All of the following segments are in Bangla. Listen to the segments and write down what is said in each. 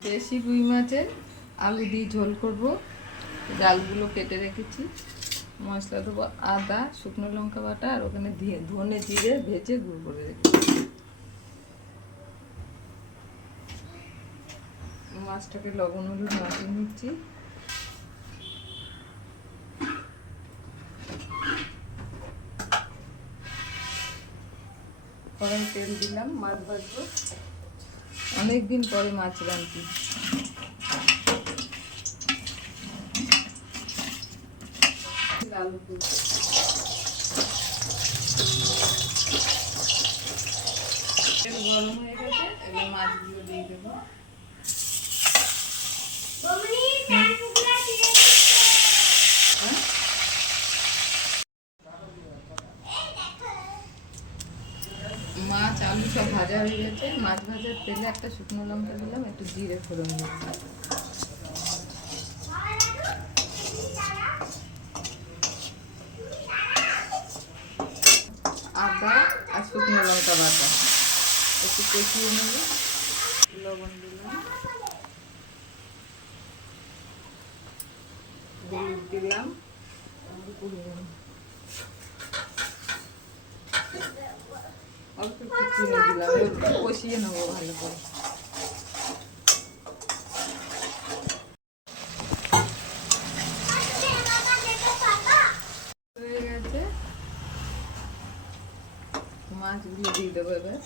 দেশি রুই মাছের আলু দিয়ে ঝোল করব। ডালগুলো কেটে রেখেছি। মশলা দেবো আদা, শুকনো লঙ্কা বাটা, আর ওখানে দিয়ে ধনে জিরে ভেজে গুঁড়ো করে রেখেছি। মাছটাকে লবণ হলুদ মাখিয়ে নিচ্ছি। কড়াই তেল দিলাম, মাছ ভাজবো। অনেকদিন পরে মাছ। তেল গরম হয়ে গেছে এবার মাছগুলো দিয়ে দেবো মাছ, আলু সব ভাজা হয়ে গেছে। মাছ ভাজার তেলে একটা শুকনো লঙ্কা দিলাম, একটু জিরে ফোড়ন দিচ্ছি। আদা আর শুকনো লঙ্কা বাটা। একটু কষিয়ে নেব। লবণ দিলাম। দিলাম। অল্প চিনি দিলাম কষিয়ে নেব ভালো করে মাছগুলো দিয়ে দেবো এবার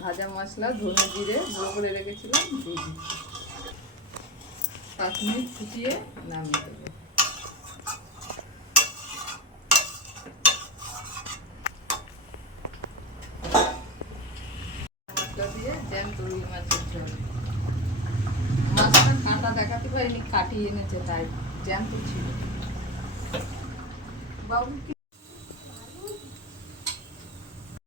ভাজা মশলা ধনে জিরে গুঁড়ো করে রেখেছিলাম দিয়ে। পাঁচ মিনিট ফুটিয়ে নামিয়ে দেবো দিয়ে জ্যান্ত রুই মাছটা কাঁটা দেখাতে পারিনি কাটিয়ে এনেছে তাই জ্যান্ত ছিল। বাবু